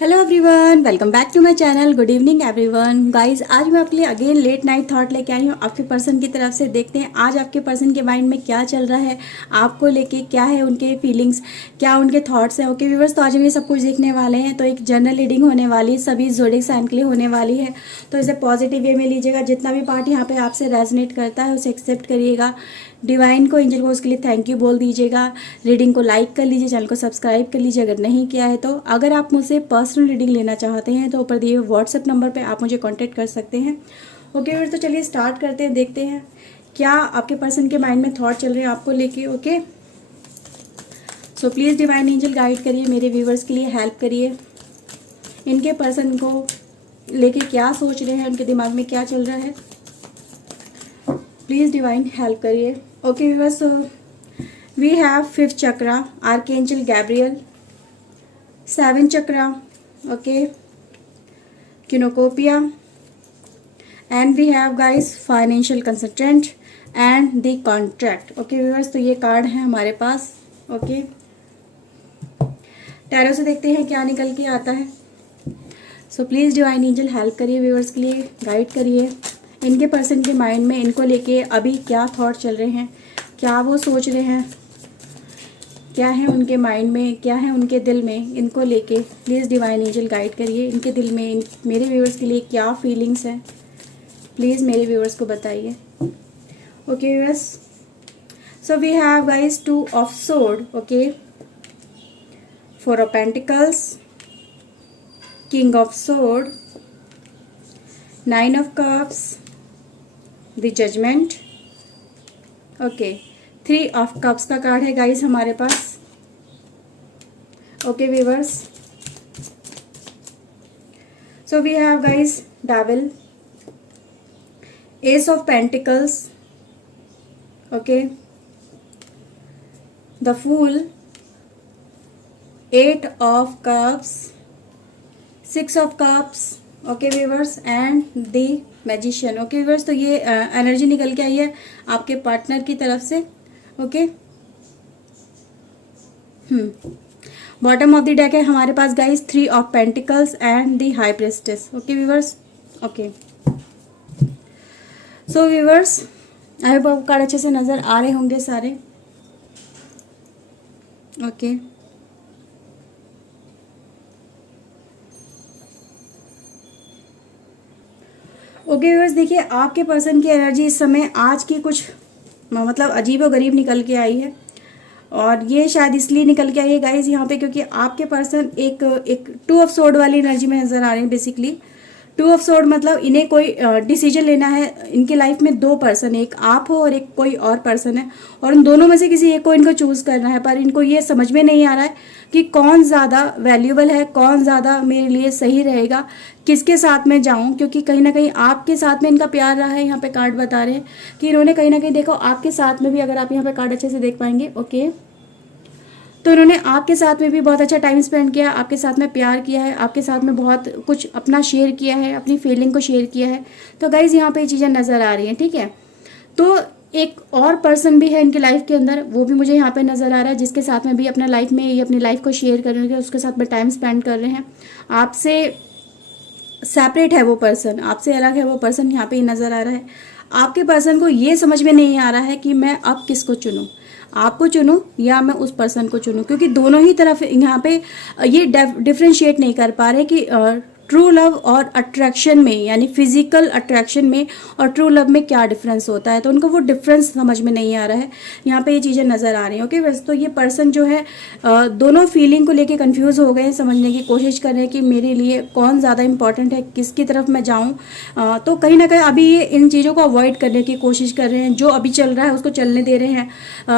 Hello everyone, welcome back to my channel. Good evening everyone. Guys, आज मैं आपके लिए अगेन लेट नाइट थॉट लेके आई हूँ आपके पर्सन की तरफ से। देखते हैं आज आपके पर्सन के माइंड में क्या चल रहा है, आपको लेके क्या है उनके फीलिंग्स, क्या उनके थॉट्स हैं। ओके व्यूअर्स, तो आज हम ये सब कुछ देखने वाले हैं। तो एक जनरल रीडिंग होने वाली है, सभी ज़ोडिएक साइन के लिए होने वाली है। तो इसे पॉजिटिव वे में लीजिएगा। जितना भी पार्ट यहाँ पे आपसे रेजोनेट करता है उसे एक्सेप्ट करिएगा। डिवाइन को, एंजल को उसके लिए थैंक यू बोल दीजिएगा। रीडिंग को लाइक कर लीजिए, चैनल को सब्सक्राइब कर लीजिए अगर नहीं किया है तो। अगर आप मुझसे पर्सनल रीडिंग लेना चाहते हैं तो ऊपर दिए हुए व्हाट्सएप नंबर पे आप मुझे कांटेक्ट कर सकते हैं। ओके फिर तो चलिए स्टार्ट करते हैं, देखते हैं क्या आपके पर्सन के माइंड में थॉट चल रहे हैं आपको लेके। Okay, so please divine angel guide करिए, मेरे व्यूवर्स के लिए हेल्प करिए। इनके पर्सन को लेके क्या सोच रहे हैं, उनके दिमाग में क्या चल रहा है, प्लीज़ डिवाइन हेल्प करिए। Okay viewers, so we have 5th chakra, archangel Gabriel. 7th chakra, okay, cornucopia. And we have guys financial consultant and the contract. Okay viewers, तो ये कार्ड है हमारे पास। ओके, टैरो से देखते हैं क्या निकल के आता है। So please divine angel help करिए, व्यूअर्स के लिए गाइड करिए। इनके पर्सन के माइंड में इनको लेके अभी क्या थॉट चल रहे हैं, क्या वो सोच रहे हैं, क्या है उनके माइंड में, क्या है उनके दिल में इनको लेके। प्लीज़ डिवाइन एंजल गाइड करिए। इनके दिल में मेरे व्यूअर्स के लिए क्या फीलिंग्स हैं, प्लीज़ मेरे व्यूअर्स को बताइए। Okay viewers, so we have guys 2 of sword, okay, 4 of pentacles, king of sword, 9 of cups, the judgment. Okay, 3 of cups का कार्ड है गाइस हमारे पास। Okay viewers, so we have guys devil, ace of pentacles, okay, the fool, 8 of cups, 6 of cups. Okay viewers, and the magician. Okay viewers, तो ये energy निकल के आई है आपके पार्टनर की तरफ से। Okay, bottom of the deck है हमारे पास guys 3 of pentacles and the high priestess. Okay viewers, okay, so viewers I hope आपको कार्ड अच्छे से नजर आ रहे होंगे सारे। ओके, ओके व्यूअर्स, देखिए आपके पर्सन की एनर्जी इस समय आज की कुछ मतलब अजीब और गरीब निकल के आई है। और ये शायद इसलिए निकल के आई है गाइज यहाँ पे क्योंकि आपके पर्सन एक 2 ऑफ सोर्ड वाली एनर्जी में नजर आ रहे हैं। बेसिकली 2 ऑफ सोर्ड मतलब इन्हें कोई डिसीजन लेना है। इनके लाइफ में 2 पर्सन है, एक आप हो और एक कोई और पर्सन है, और उन दोनों में से किसी एक को इनको चूज करना है। पर इनको ये समझ में नहीं आ रहा है कि कौन ज़्यादा वैल्यूएबल है, कौन ज़्यादा मेरे लिए सही रहेगा, किसके साथ में जाऊं। क्योंकि कहीं ना कहीं आपके साथ में इनका प्यार रहा है। यहाँ पे कार्ड बता रहे हैं कि इन्होंने कहीं ना कहीं देखो आपके साथ में भी, अगर आप यहाँ पे कार्ड अच्छे से देख पाएंगे, ओके, तो इन्होंने आपके साथ में भी बहुत अच्छा टाइम स्पेंड किया, आपके साथ में प्यार किया है, आपके साथ में बहुत कुछ अपना शेयर किया है, अपनी फीलिंग को शेयर किया है। तो गाइज यहाँ पे ये चीज़ें नज़र आ रही हैं, ठीक है। तो एक और पर्सन भी है इनकी लाइफ के अंदर, वो भी मुझे यहाँ पे नज़र आ रहा है, जिसके साथ में भी अपना लाइफ में ये अपनी लाइफ को शेयर कर रहे हैं, उसके साथ में टाइम स्पेंड कर रहे हैं। आपसे सेपरेट है वो पर्सन, आपसे अलग है वो पर्सन, यहाँ पे नज़र आ रहा है। आपके पर्सन को ये समझ में नहीं आ रहा है कि मैं अब किसको चुनूं, आपको चुनूं या मैं उस पर्सन को चुनूं। क्योंकि दोनों ही तरफ यहाँ पे ये डिफ्रेंशिएट नहीं कर पा रहे कि ट्रू लव और अट्रैक्शन में, यानी फिजिकल अट्रैक्शन में और ट्रू लव में क्या डिफरेंस होता है। तो उनको वो डिफरेंस समझ में नहीं आ रहा है। यहाँ पे ये चीज़ें नज़र आ रही हैं। ओके, वैसे तो ये पर्सन जो है दोनों फीलिंग को लेके कंफ्यूज हो गए हैं, समझने की कोशिश कर रहे हैं कि मेरे लिए कौन ज़्यादा इंपॉर्टेंट है, किसकी तरफ मैं जाऊँ। तो कहीं ना कहीं अभी ये इन चीज़ों को अवॉइड करने की कोशिश कर रहे हैं। जो अभी चल रहा है उसको चलने दे रहे हैं,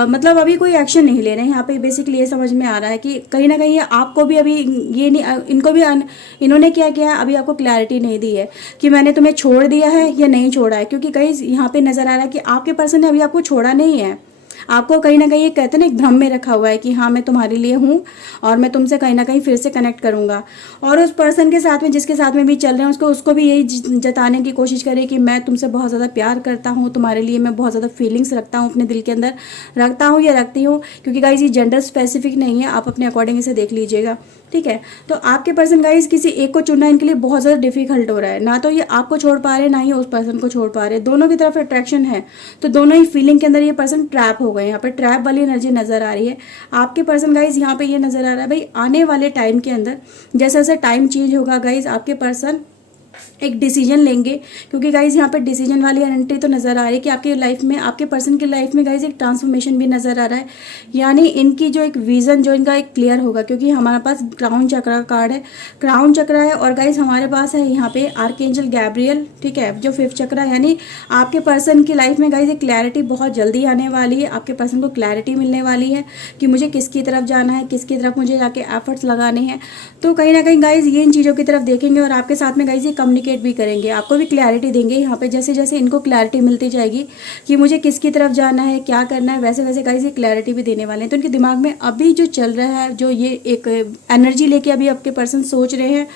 मतलब अभी कोई एक्शन नहीं ले रहे हैं। यहाँ पे बेसिकली ये समझ में आ रहा है कि कहीं ना कहीं आपको भी अभी ये नहीं, इनको भी इन्होंने क्या किया है, अभी आपको क्लैरिटी नहीं दी है कि मैंने तुम्हें छोड़ दिया है या नहीं छोड़ा है। क्योंकि कहीं यहाँ पे नजर आ रहा है कि आपके पर्सन ने अभी आपको छोड़ा नहीं है, आपको कहीं ना कहीं ये कहते हैं ना, एक भ्रम में रखा हुआ है कि हाँ मैं तुम्हारे लिए हूँ और मैं तुमसे कहीं ना कहीं फिर से कनेक्ट करूंगा। और उस पर्सन के साथ में, जिसके साथ में भी चल रहे हैं, उसको भी यही जताने की कोशिश करे कि मैं तुमसे बहुत ज़्यादा प्यार करता हूँ, तुम्हारे लिए मैं बहुत ज़्यादा फीलिंग्स रखता हूँ, अपने दिल के अंदर रखता हूँ या रखती हूँ। क्योंकि गाइज ये जेंडर स्पेसिफिक नहीं है, आप अपने अकॉर्डिंग इसे देख लीजिएगा, ठीक है। तो आपके पर्सन गाइज किसी एक को चुनना इनके लिए बहुत ज़्यादा डिफिकल्ट हो रहा है। ना तो ये आपको छोड़ पा रहे, ना ही उस पर्सन को छोड़ पा रहे, दोनों की तरफ अट्रैक्शन है। तो दोनों ही फीलिंग के अंदर ये पर्सन ट्रैप हो गए। यहाँ पर ट्रैप वाली एनर्जी नजर आ रही है। आपके पर्सन गाइज यहाँ पे ये नजर आ रहा है भाई, आने वाले टाइम के अंदर जैसे जैसे टाइम चेंज होगा गाइज, आपके पर्सन एक डिसीजन लेंगे। क्योंकि गाइज यहाँ पे डिसीजन वाली एनर्जी तो नजर आ रही है कि आपके लाइफ में, आपके पर्सन की लाइफ में गाइज एक ट्रांसफॉर्मेशन भी नजर आ रहा है। यानी इनकी जो एक विजन जो इनका एक क्लियर होगा। क्योंकि हमारे पास क्राउन चक्र का कार्ड है, क्राउन चक्र है, और गाइज हमारे पास है यहाँ पे आर्कएंजल गैब्रियल, ठीक है, जो 5th चक्र है। यानी आपके पर्सन की लाइफ में गाइज एक क्लैरिटी बहुत जल्दी आने वाली है। आपके पर्सन को क्लैरिटी मिलने वाली है कि मुझे किसकी तरफ जाना है, किसकी तरफ मुझे जाके एफर्ट्स लगाने हैं। तो कहीं ना कहीं गाइज ये इन चीज़ों की तरफ देखेंगे और आपके साथ में गाइज ये कम्युनिकेट भी करेंगे, आपको भी क्लैरिटी देंगे। यहाँ पे जैसे जैसे इनको क्लैरिटी मिलती जाएगी कि मुझे किसकी तरफ जाना है, क्या करना है, वैसे वैसे गाइज ये क्लैरिटी भी देने वाले हैं। तो इनके दिमाग में अभी जो चल रहा है, जो ये एक एनर्जी लेके अभी आपके पर्सन सोच रहे हैं,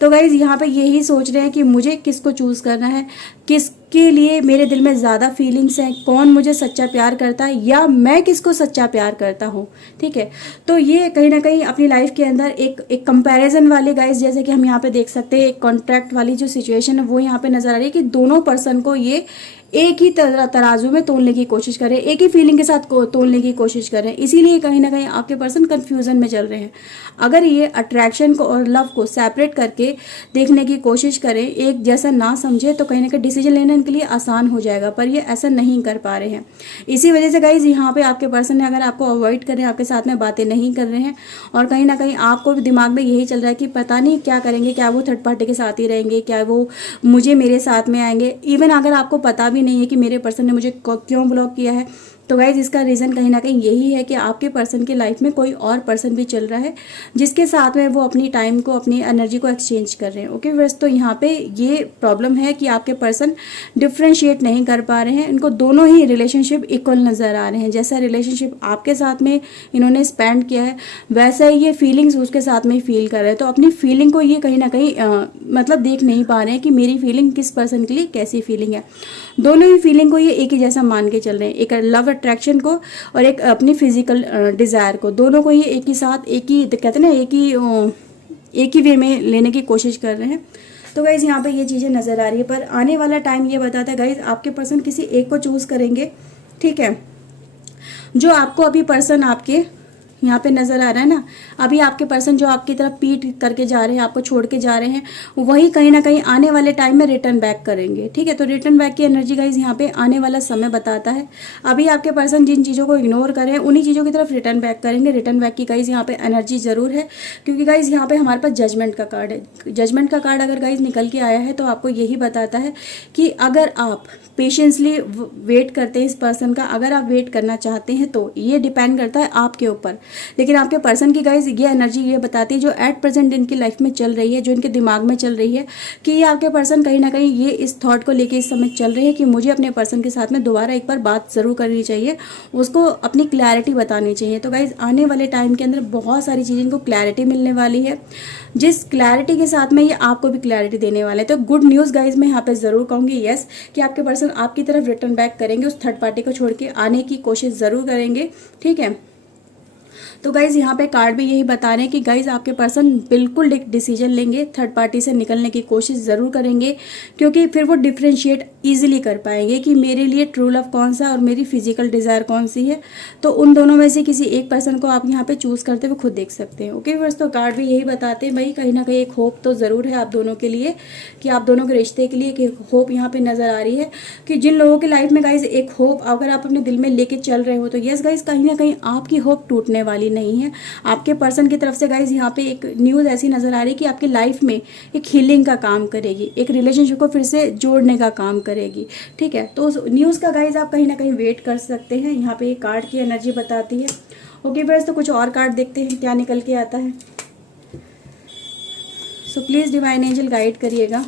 तो गाइज यहाँ पे यही सोच रहे हैं कि मुझे किसको चूज करना है, किसके लिए मेरे दिल में ज़्यादा फीलिंग्स हैं, कौन मुझे सच्चा प्यार करता है या मैं किसको सच्चा प्यार करता हूँ, ठीक है। तो ये कहीं ना कहीं अपनी लाइफ के अंदर एक कंपैरिजन वाली गाइज, जैसे कि हम यहाँ पे देख सकते हैं, एक कॉन्ट्रैक्ट वाली जो सिचुएशन है वो यहाँ पे नजर आ रही है कि दोनों पर्सन को ये एक ही तराजू में तोलने की कोशिश करें, एक ही फीलिंग के साथ तोलने की कोशिश करें। इसीलिए कहीं ना कहीं आपके पर्सन कंफ्यूजन में चल रहे हैं। अगर ये अट्रैक्शन को और लव को सेपरेट करके देखने की कोशिश करें, एक जैसा ना समझे, तो कहीं ना कहीं डिसीजन लेना इनके लिए आसान हो जाएगा। पर ये ऐसा नहीं कर पा रहे हैं। इसी वजह से गाइज यहाँ पे आपके पर्सन ने, अगर आपको अवॉइड कर रहे हैं, आपके साथ में बातें नहीं कर रहे हैं, और कहीं ना कहीं आपको भी दिमाग में यही चल रहा है कि पता नहीं क्या करेंगे, क्या वो थर्ड पार्टी के साथ ही रहेंगे, क्या वो मुझे मेरे साथ में आएंगे। इवन अगर आपको पता भी नहीं है कि मेरे पर्सन ने मुझे क्यों ब्लॉक किया है, तो गाइज इसका रीज़न कहीं ना कहीं यही है कि आपके पर्सन की लाइफ में कोई और पर्सन भी चल रहा है, जिसके साथ में वो अपनी टाइम को, अपनी एनर्जी को एक्सचेंज कर रहे हैं। ओके व्यूअर्स, तो यहाँ पे ये प्रॉब्लम है कि आपके पर्सन डिफ्रेंशिएट नहीं कर पा रहे हैं। इनको दोनों ही रिलेशनशिप इक्वल नज़र आ रहे हैं। जैसा रिलेशनशिप आपके साथ में इन्होंने स्पेंड किया है, वैसा ही ये फीलिंग्स उसके साथ में फील कर रहे हैं। तो अपनी फीलिंग को ये कहीं ना कहीं मतलब देख नहीं पा रहे हैं कि मेरी फीलिंग किस पर्सन के लिए कैसी फीलिंग है। दोनों ही फीलिंग को ये एक ही जैसा मान के चल रहे हैं, एक लव अट्रैक्शन को और एक अपनी फिजिकल डिजायर को, दोनों को ये एक ही साथ, एक ही कहते हैं ना, एक ही वे में लेने की कोशिश कर रहे हैं। तो गाइज यहाँ पे ये चीज़ें नज़र आ रही है। पर आने वाला टाइम ये बताता है गाइज, आपके पर्सन किसी एक को चूज करेंगे, ठीक है। जो आपको अभी पर्सन आपके यहाँ पे नजर आ रहा है ना, अभी आपके पर्सन जो आपकी तरफ पीठ करके जा रहे हैं, आपको छोड़ के जा रहे हैं, वही कहीं ना कहीं आने वाले टाइम में रिटर्न बैक करेंगे, ठीक है। तो रिटर्न बैक की एनर्जी गाइज यहाँ पे आने वाला समय बताता है। अभी आपके पर्सन जिन चीज़ों को इग्नोर करें, उन्हीं चीज़ों की तरफ रिटर्न बैक करेंगे। रिटर्न बैक की गाइज यहाँ पे एनर्जी जरूर है, क्योंकि गाइज यहाँ पे हमारे पास जजमेंट का कार्ड है। जजमेंट का कार्ड अगर गाइज निकल के आया है, तो आपको यही बताता है कि अगर आप पेशेंसली वेट करते हैं इस पर्सन का, अगर आप वेट करना चाहते हैं, तो ये डिपेंड करता है आपके ऊपर। लेकिन आपके पर्सन की गाइज ये एनर्जी ये बताती है, जो एट प्रेजेंट इनकी लाइफ में चल रही है, जो इनके दिमाग में चल रही है, कि ये आपके पर्सन कहीं ना कहीं ये इस थॉट को लेके इस समय चल रहे हैं कि मुझे अपने पर्सन के साथ में दोबारा एक बार बात जरूर करनी चाहिए, उसको अपनी क्लैरिटी बतानी चाहिए। तो गाइज आने वाले टाइम के अंदर बहुत सारी चीज़ें इनको क्लैरिटी मिलने वाली है, जिस क्लैरिटी के साथ में ये आपको भी क्लैरिटी देने वाले हैं। तो गुड न्यूज़ गाइज मैं यहाँ पे ज़रूर कहूँगी, यस, कि आपके पर्सन आपकी तरफ रिटर्न बैक करेंगे, उस थर्ड पार्टी को छोड़ के आने की कोशिश ज़रूर करेंगे, ठीक है। तो गाइज यहाँ पे कार्ड भी यही बता रहे हैं कि गाइज आपके पर्सन बिल्कुल एक डिसीजन लेंगे, थर्ड पार्टी से निकलने की कोशिश ज़रूर करेंगे, क्योंकि फिर वो डिफ्रेंशिएट ईजिली कर पाएंगे कि मेरे लिए ट्रू लव कौन सा और मेरी फिजिकल डिज़ायर कौन सी है। तो उन दोनों में से किसी एक पर्सन को आप यहाँ पे चूज़ करते हुए खुद देख सकते हैं। ओके बस, तो कार्ड भी यही बताते हैं भाई, कहीं ना कहीं एक होप तो ज़रूर है आप दोनों के लिए, कि आप दोनों के रिश्ते के लिए एक होप यहाँ पे नज़र आ रही है। कि जिन लोगों की लाइफ में गाइज एक होप अगर आप अपने दिल में लेके चल रहे हो, तो यस गाइज कहीं ना कहीं आपकी होप टूटने वाली नहीं है। आपके पर्सन की तरफ से गाइज यहाँ पे एक न्यूज़ ऐसी नजर आ रही है कि आपकी लाइफ में एक हीलिंग का काम करेगी, एक रिलेशनशिप को फिर से जोड़ने का काम करेगी, ठीक है। तो उस न्यूज़ का गाइज आप कहीं ना कहीं वेट कर सकते हैं। यहाँ पे एक कार्ड की एनर्जी बताती है। ओके फ्रेंड्स, तो कुछ और कार्ड देखते हैं क्या निकल के आता है। So please divine angel guide करिएगा।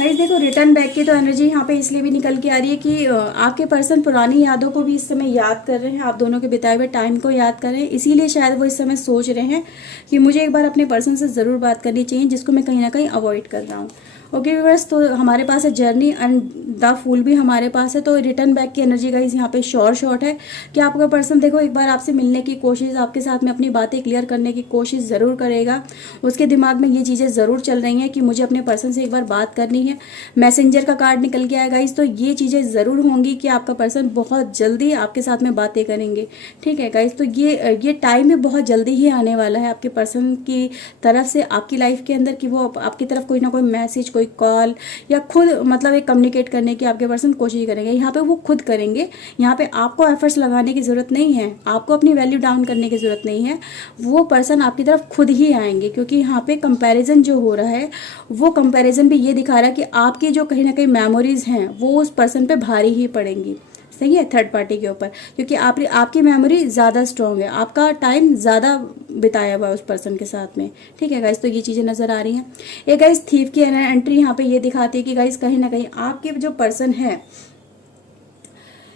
गाइस देखो रिटर्न बैक की तो एनर्जी यहाँ पे इसलिए भी निकल के आ रही है कि आपके पर्सन पुरानी यादों को भी इस समय याद कर रहे हैं, आप दोनों के बिताए हुए टाइम को याद कर रहे हैं, इसीलिए शायद वो इस समय सोच रहे हैं कि मुझे एक बार अपने पर्सन से ज़रूर बात करनी चाहिए, जिसको मैं कहीं ना कहीं अवॉइड कर रहा हूँ। ओके व्यूअर्स, तो हमारे पास है जर्नी एंड द फूल भी हमारे पास है। तो रिटर्न बैक की एनर्जी गाइस यहाँ पे शॉर्ट है कि आपका पर्सन देखो एक बार आपसे मिलने की कोशिश, आपके साथ में अपनी बातें क्लियर करने की कोशिश ज़रूर करेगा। उसके दिमाग में ये चीज़ें ज़रूर चल रही हैं कि मुझे अपने पर्सन से एक बार बात करनी है। मैसेंजर का कार्ड निकल के आया गाइस, तो ये चीज़ें ज़रूर होंगी कि आपका पर्सन बहुत जल्दी आपके साथ में बातें करेंगे। ठीक है गाइस, तो ये टाइम भी बहुत जल्दी ही आने वाला है आपके पर्सन की तरफ से आपकी लाइफ के अंदर, कि वो आपकी तरफ कोई ना कोई मैसेज, कोई कॉल या खुद मतलब एक कम्युनिकेट करने की आपके पर्सन कोशिश करेंगे। यहाँ पे वो खुद करेंगे, यहाँ पे आपको एफर्ट्स लगाने की ज़रूरत नहीं है, आपको अपनी वैल्यू डाउन करने की ज़रूरत नहीं है। वो पर्सन आपकी तरफ खुद ही आएंगे, क्योंकि यहाँ पे कंपैरिजन जो हो रहा है वो कंपैरिजन भी ये दिखा रहा है कि आपकी जो कहीं ना कहीं मेमोरीज हैं वो उस पर्सन पे भारी ही पड़ेंगी। सही है, थर्ड पार्टी के ऊपर, क्योंकि आपकी मेमोरी ज़्यादा स्ट्रॉन्ग है, आपका टाइम ज़्यादा बिताया हुआ है उस पर्सन के साथ में। ठीक है गाइस, तो ये चीज़ें नज़र आ रही हैं। एक गाइस थीफ की एंट्री यहाँ पे ये दिखाती है कि गाइस कहीं ना कहीं आपके जो पर्सन है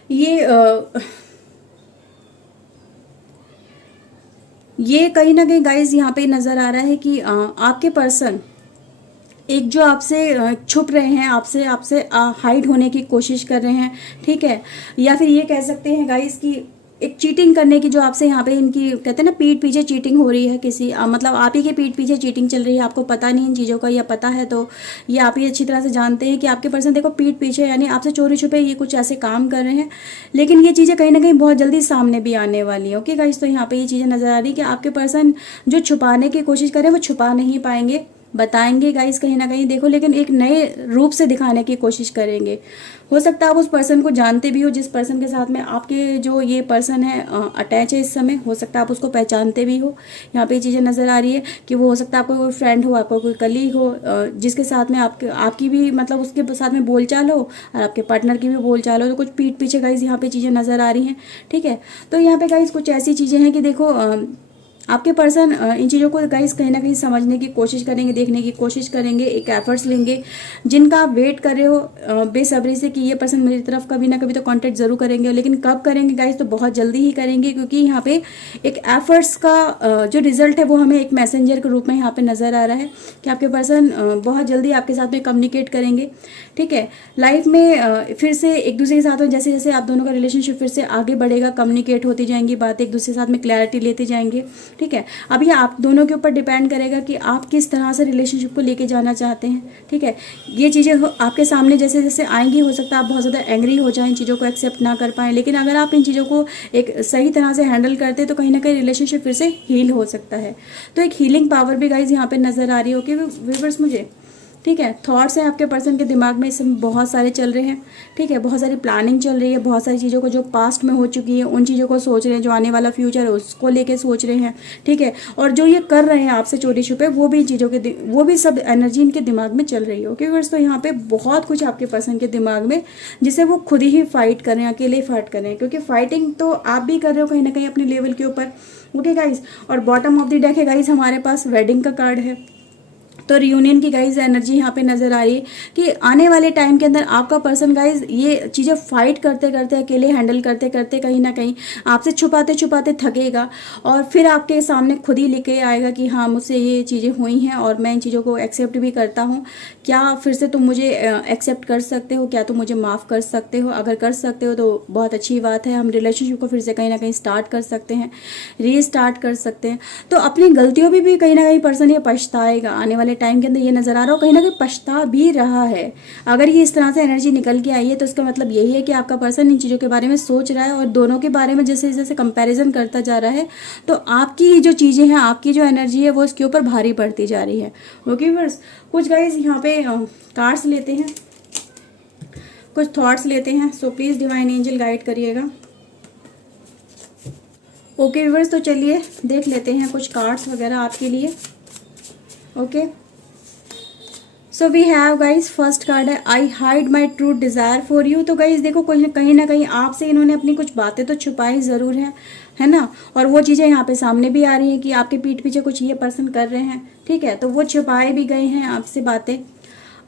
ये कहीं ना कहीं गाइस यहाँ पे नज़र आ रहा है कि आपके पर्सन एक जो आपसे छुप रहे हैं, आपसे हाइड होने की कोशिश कर रहे हैं। ठीक है, या फिर ये कह सकते हैं गाइस कि एक चीटिंग करने की जो आपसे यहाँ पे इनकी कहते हैं ना पीठ पीछे चीटिंग हो रही है किसी मतलब आप ही के पीठ पीछे चीटिंग चल रही है, आपको पता नहीं इन चीज़ों का, या पता है तो ये आप ही अच्छी तरह से जानते हैं कि आपके पर्सन देखो पीठ पीछे यानी आपसे चोरी छुपे ये कुछ ऐसे काम कर रहे हैं, लेकिन ये चीज़ें कहीं ना कहीं बहुत जल्दी सामने भी आने वाली है। ओके गाइस, तो यहाँ पे ये चीज़ें नज़र आ रही है कि आपके पर्सन जो छुपाने की कोशिश करें वो छुपा नहीं पाएंगे, बताएंगे गाइस कहीं ना कहीं देखो, लेकिन एक नए रूप से दिखाने की कोशिश करेंगे। हो सकता है आप उस पर्सन को जानते भी हो, जिस पर्सन के साथ में आपके जो ये पर्सन है अटैच है इस समय, हो सकता है आप उसको पहचानते भी हो। यहाँ पे चीज़ें नज़र आ रही है कि वो हो सकता है आपको कोई फ्रेंड हो, आपको कोई कलीग हो, जिसके साथ में आपकी भी मतलब उसके साथ में बोलचाल हो और आपके पार्टनर की भी बोलचाल हो, तो कुछ पीठ पीछे गाइस यहाँ पे चीज़ें नज़र आ रही हैं। ठीक है, तो यहाँ पे गाइस कुछ ऐसी चीज़ें हैं कि देखो आपके पर्सन इन चीज़ों को गाइस कहीं ना कहीं समझने की कोशिश करेंगे, देखने की कोशिश करेंगे, एक एफर्ट्स लेंगे जिनका आप वेट कर रहे हो बेसब्री से कि ये पर्सन मेरी तरफ कभी ना कभी तो कांटेक्ट जरूर करेंगे, लेकिन कब करेंगे गाइस, तो बहुत जल्दी ही करेंगे, क्योंकि यहाँ पे एक एफर्ट्स का जो रिजल्ट है वो हमें एक मैसेंजर के रूप में यहाँ पे नज़र आ रहा है कि आपके पर्सन बहुत जल्दी आपके साथ में कम्युनिकेट करेंगे। ठीक है, लाइफ में फिर से एक दूसरे के साथ में जैसे जैसे आप दोनों का रिलेशनशिप फिर से आगे बढ़ेगा, कम्युनिकेट होती जाएंगी बातें, एक दूसरे के साथ में क्लैरिटी लेते जाएंगे। ठीक है, अब ये आप दोनों के ऊपर डिपेंड करेगा कि आप किस तरह से रिलेशनशिप को लेके जाना चाहते हैं। ठीक है, ये चीज़ें आपके सामने जैसे जैसे आएंगी, हो सकता है आप बहुत ज़्यादा एंग्री हो जाएं, इन चीज़ों को एक्सेप्ट ना कर पाएं, लेकिन अगर आप इन चीज़ों को एक सही तरह से हैंडल करते हैं तो कहीं ना कहीं रिलेशनशिप फिर से हील हो सकता है। तो एक हीलिंग पावर भी गाइज यहाँ पे नज़र आ रही है। ओके व्यूअर्स, मुझे ठीक है, थॉट्स हैं आपके पर्सन के दिमाग में इस समय बहुत सारे चल रहे हैं। ठीक है, बहुत सारी प्लानिंग चल रही है, बहुत सारी चीज़ों को जो पास्ट में हो चुकी है उन चीज़ों को सोच रहे हैं, जो आने वाला फ्यूचर है उसको लेके सोच रहे हैं। ठीक है, और जो ये कर रहे हैं आपसे चोरी छुपे, वो भी चीज़ों के वो भी सब एनर्जी इनके दिमाग में चल रही है। ओके व्यूअर्स, तो यहाँ पे बहुत कुछ आपके पर्सन के दिमाग में जिसे वो खुद ही फाइट कर रहे हैं, अकेले ही फाइट कर रहे हैं, क्योंकि फाइटिंग तो आप भी कर रहे हो कहीं ना कहीं अपने लेवल के ऊपर। ओके गाइज, और बॉटम ऑफ द डेक है गाइज हमारे पास वेडिंग का कार्ड है, तो रियूनियन की गाइज एनर्जी यहाँ पे नजर आ रही है कि आने वाले टाइम के अंदर आपका पर्सन गाइज ये चीज़ें फाइट करते करते, अकेले हैंडल करते करते कहीं ना कहीं आपसे छुपाते छुपाते थकेगा और फिर आपके सामने खुद ही लेके आएगा कि हाँ मुझसे ये चीज़ें हुई हैं और मैं इन चीज़ों को एक्सेप्ट भी करता हूँ। क्या फिर से तुम मुझे एक्सेप्ट कर सकते हो? क्या तुम मुझे माफ़ कर सकते हो? अगर कर सकते हो तो बहुत अच्छी बात है, हम रिलेशनशिप को फिर से कहीं ना कहीं स्टार्ट कर सकते हैं, रीस्टार्ट कर सकते हैं। तो अपनी गलतियों भी कहीं ना कहीं पर्सन ये पछताएगा आने वाले टाइम के अंदर, ये नजर आ रहा हो कहीं ना कहीं पछता भी रहा है। अगर ये इस तरह से एनर्जी निकल के आई है तो इसका मतलब यही है कि आपका पर्सन इन चीज़ों के बारे में सोच रहा है और दोनों के बारे में जैसे जैसे कंपैरिजन करता जा रहा है तो आपकी जो चीज़ें हैं, आपकी जो एनर्जी है वो इसके ऊपर भारी पड़ती जा रही है। ओके व्यूअर्स, कुछ गाइस यहाँ पे कार्ड्स लेते हैं, कुछ थॉट्स लेते हैं, so please divine angel guide करिएगा। ओके व्यूअर्स, तो चलिए देख लेते हैं कुछ कार्ड्स वगैरह आपके लिए। Okay, so we have guys first card है I hide my true desire for you. तो गाइज देखो कहीं ना कहीं आपसे इन्होंने अपनी कुछ बातें तो छुपाई ज़रूर है ना, और वो चीज़ें यहाँ पे सामने भी आ रही हैं कि आपके पीठ पीछे कुछ ये पर्सन कर रहे हैं। ठीक है, तो वो छुपाए भी गए हैं आपसे बातें।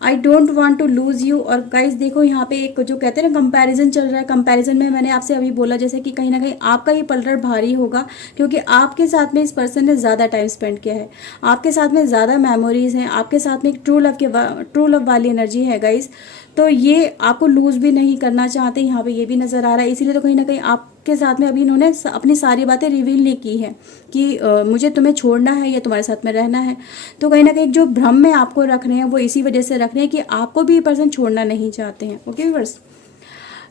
I don't want to lose you. और गाइज देखो यहाँ पे एक जो कहते हैं ना कंपैरिजन चल रहा है, कंपैरिजन में मैंने आपसे अभी बोला जैसे कि कहीं ना कहीं आपका ये पलड़ा भारी होगा, क्योंकि आपके साथ में इस पर्सन ने ज़्यादा टाइम स्पेंड किया है, आपके साथ में ज़्यादा मेमोरीज हैं, आपके साथ में एक ट्रू लव वाली एनर्जी है गाइज। तो ये आपको लूज भी नहीं करना चाहते, यहाँ पे ये भी नज़र आ रहा है। इसीलिए तो कहीं ना कहीं आपके साथ में अभी इन्होंने अपनी सारी बातें रिवील नहीं की है कि मुझे तुम्हें छोड़ना है या तुम्हारे साथ में रहना है। तो कहीं ना कहीं जो भ्रम में आपको रख रहे हैं वो इसी वजह से रख रहे हैं कि आपको भी ये पर्सन छोड़ना नहीं चाहते हैं। Okay viewers,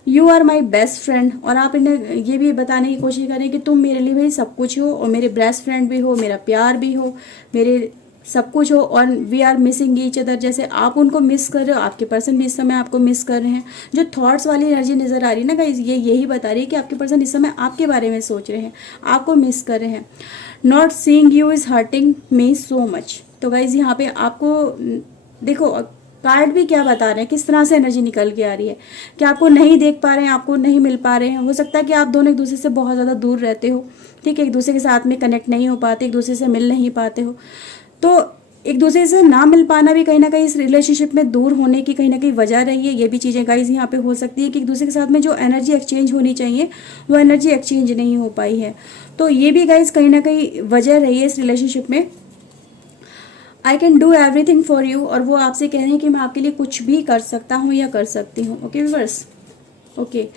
you are my best friend. और आप इन्हें ये भी बताने की कोशिश करें कि तुम मेरे लिए भाई सब कुछ हो, और मेरे बेस्ट फ्रेंड भी हो, मेरा प्यार भी हो, मेरे सब कुछ हो, और we are missing each other. जैसे आप उनको मिस कर रहे हो, आपके पर्सन भी इस समय आपको मिस कर रहे हैं। जो थॉट्स वाली एनर्जी नज़र आ रही है ना गाइस, ये यही बता रही है कि आपके पर्सन इस समय आपके बारे में सोच रहे हैं, आपको मिस कर रहे हैं। Not seeing you is hurting me so much. तो गाइस यहाँ पे आपको देखो कार्ड भी क्या बता रहे हैं, किस तरह से एनर्जी निकल के आ रही है कि आपको नहीं देख पा रहे हैं, आपको नहीं मिल पा रहे हैं। हो सकता है कि आप दोनों एक दूसरे से बहुत ज़्यादा दूर रहते हो, ठीक है, एक दूसरे के साथ में कनेक्ट नहीं हो पाते, एक दूसरे से मिल नहीं पाते हो। तो एक दूसरे से ना मिल पाना भी कहीं ना कहीं इस रिलेशनशिप में दूर होने की कहीं ना कहीं वजह रही है। ये भी चीज़ें गाइस यहाँ पे हो सकती है कि एक दूसरे के साथ में जो एनर्जी एक्सचेंज होनी चाहिए वो एनर्जी एक्सचेंज नहीं हो पाई है। तो ये भी गाइस कहीं ना कहीं वजह रही है इस रिलेशनशिप में। I can do everything for you. और वो आपसे कह रहे हैं कि मैं आपके लिए कुछ भी कर सकता हूँ या कर सकती हूँ। Okay viewers, okay,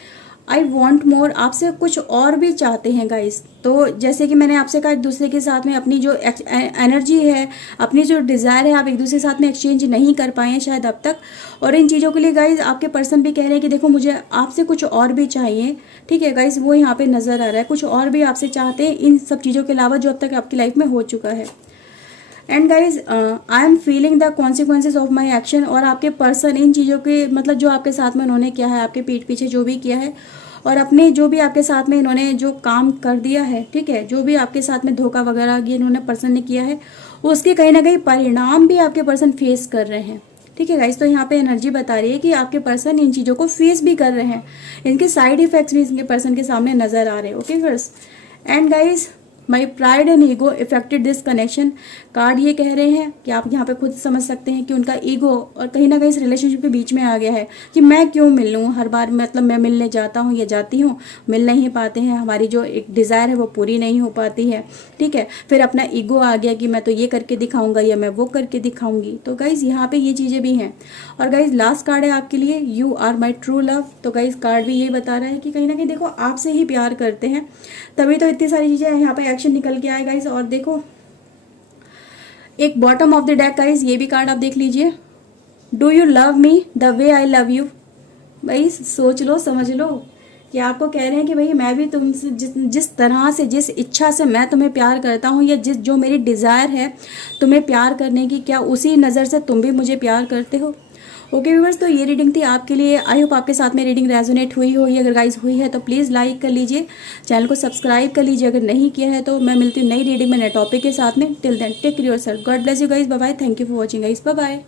I want more. आपसे कुछ और भी चाहते हैं गाइस। तो जैसे कि मैंने आपसे कहा, एक दूसरे के साथ में अपनी जो एनर्जी है, अपनी जो डिज़ायर है, आप एक दूसरे के साथ में एक्सचेंज नहीं कर पाए हैं शायद अब तक। और इन चीज़ों के लिए गाइस आपके पर्सन भी कह रहे हैं कि देखो मुझे आपसे कुछ और भी चाहिए, ठीक है गाइस, वो यहाँ पे नज़र आ रहा है। कुछ और भी आपसे चाहते हैं इन सब चीज़ों के अलावा जो अब तक आपकी लाइफ में हो चुका है। And guys I am feeling the consequences of my action. और आपके पर्सन इन चीज़ों के मतलब जो आपके साथ में उन्होंने किया है, आपके पीठ पीछे जो भी किया है, और अपने जो भी आपके साथ में इन्होंने जो काम कर दिया है, ठीक है, जो भी आपके साथ में धोखा वगैरह ये इन्होंने पर्सन ने किया है, उसके कहीं ना कहीं परिणाम भी आपके पर्सन फेस कर रहे हैं। ठीक है गाइज, तो यहाँ पे एनर्जी बता रही है कि आपके पर्सन इन चीज़ों को फेस भी कर रहे हैं, इनके साइड इफेक्ट्स भी इनके पर्सन के सामने नजर आ रहे हैं। Okay first, and guys my pride and ego affected this connection. Card ये कह रहे हैं कि आप यहाँ पे खुद समझ सकते हैं कि उनका ईगो और कहीं ना कहीं इस रिलेशनशिप के बीच में आ गया है कि मैं क्यों मिल लूँ हर बार, मतलब मैं मिलने जाता हूँ या जाती हूँ, मिल नहीं पाते हैं, हमारी जो एक डिज़ायर है वो पूरी नहीं हो पाती है, ठीक है। फिर अपना ईगो आ गया कि मैं तो ये करके दिखाऊंगा या मैं वो करके दिखाऊंगी। तो गाइज यहाँ पे ये चीज़ें भी हैं। और गाइज लास्ट कार्ड है आपके लिए, you are my true love. तो गाइज कार्ड भी ये बता रहा है कि कहीं ना कहीं देखो आपसे ही प्यार करते हैं, तभी तो इतनी सारी चीज़ें यहाँ पे एक्शन निकल के आए गाइस। और देखो एक bottom of the deck guys, ये भी कार्ड आप देख लीजिए, do you love me the way I love you. भाई सोच लो, समझ लो कि आपको कह रहे हैं कि भाई मैं भी तुमसे जिस तरह से, जिस इच्छा से मैं तुम्हें प्यार करता हूँ, या जो मेरी डिज़ायर है तुम्हें प्यार करने की, क्या उसी नज़र से तुम भी मुझे प्यार करते हो। ओके व्यूअर्स, तो ये रीडिंग थी आपके लिए। आई होप आपके साथ में रीडिंग रेजोनेट हुई होगी। अगर गाइस हुई है तो प्लीज़ लाइक कर लीजिए, चैनल को सब्सक्राइब कर लीजिए अगर नहीं किया है तो। मैं मिलती हूँ नई रीडिंग में नए टॉपिक के साथ में। Till then take care yourself, God bless you guys, bye bye, thank you for watching guys, bye bye.